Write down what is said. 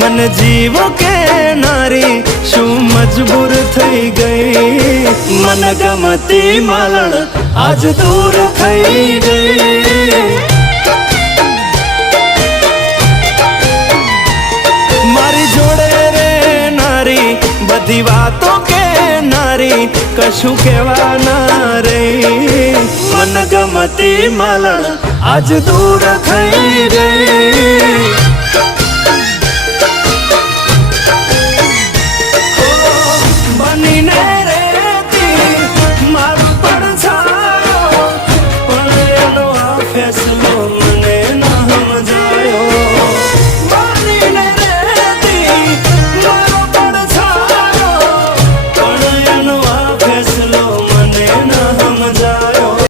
मन जीवो के नारी शू मजबूर थई गई। मन गमती मालण आज दूर थई गई। मारी जोड़े रे नारी बधी वातों के नारी कशु केवा ना रही। मन गमती मालण आज दूर थई गई।